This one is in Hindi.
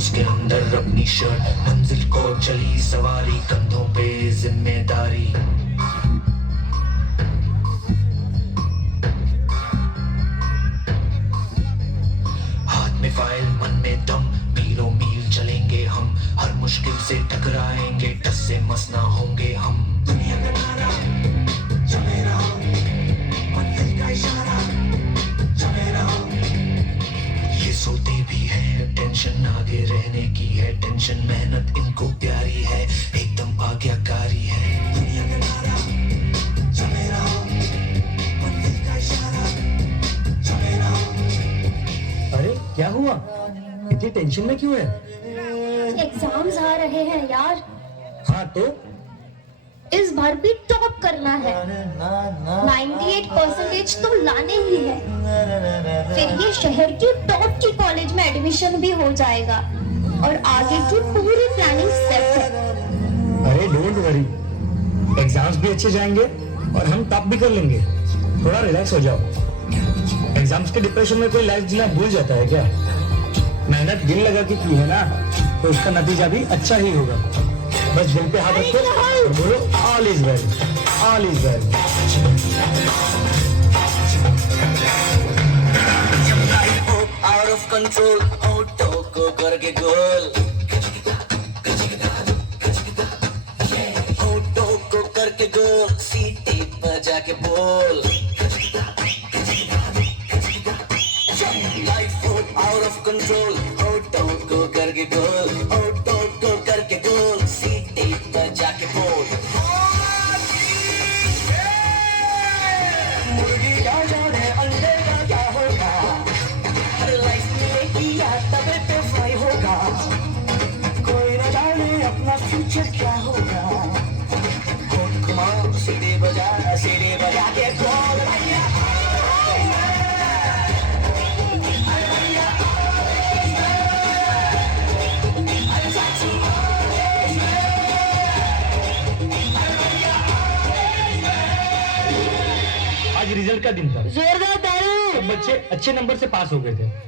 उसके अंदर अपनी शर्ट, मंजिल को चली सवारी, कंधों पे जिम्मेदारी। हाथ में फाइल मन में दम, मीलों मील चलेंगे हम, हर मुश्किल से टकराएंगे, टस से मस ना होंगे हम। दुनिया का नारा चले रहो, मंजिल का इशारा चले रहो। ये सोते भी है, टेंशन आगे रहने की है, टेंशन मेहनत इनको प्यारी है, एकदम आज्ञाकारी है। दुनिया का नारा चले रहो, मंजिल का इशारा चले रहो। अरे क्या हुआ, इतनी टेंशन में क्यों है? एग्जाम्स आ रहे हैं यार। हाँ तो इस बार भी टॉप करना है, 98% तो लाने ही है, फिर ये शहर की टॉप की कॉलेज में एडमिशन भी हो जाएगा और आगे की पूरी प्लानिंग सेट है। अरे डोंट वरी, एग्जाम्स भी अच्छे जाएंगे और हम टॉप भी कर लेंगे। थोड़ा रिलैक्स हो जाओ। एग्जाम्स के डिप्रेशन में कोई लाइफ जीना भूल जाता है क्या? मेहनत दिल लगा के की है ना, तो उसका नतीजा भी अच्छा ही होगा। बस दिल पे हाथ रखो और बोलो all is well, all is well. जब लाइफ हो आउट ऑफ कंट्रोल, ऑटो को करके गोल, ऑटो को करके गोल, सीटी बजा के बोल। लाइफ हो आउट ऑफ कंट्रोल, ऑटो को करके गोल, ऑटो को करके गोल, सीटी बजा के बोल। मुर्गी क्या जाने अंडे का क्या होगा, हर लाइफ में किया तबे पे फ्राई होगा, कोई न जाने अपना फ्यूचर क्या होगा। होठ घुमाओ, सीढ़ी बजा के बोल भैया। आज रिजल्ट का दिन था, जोरदार ताली। सब बच्चे अच्छे नंबर से पास हो गए थे।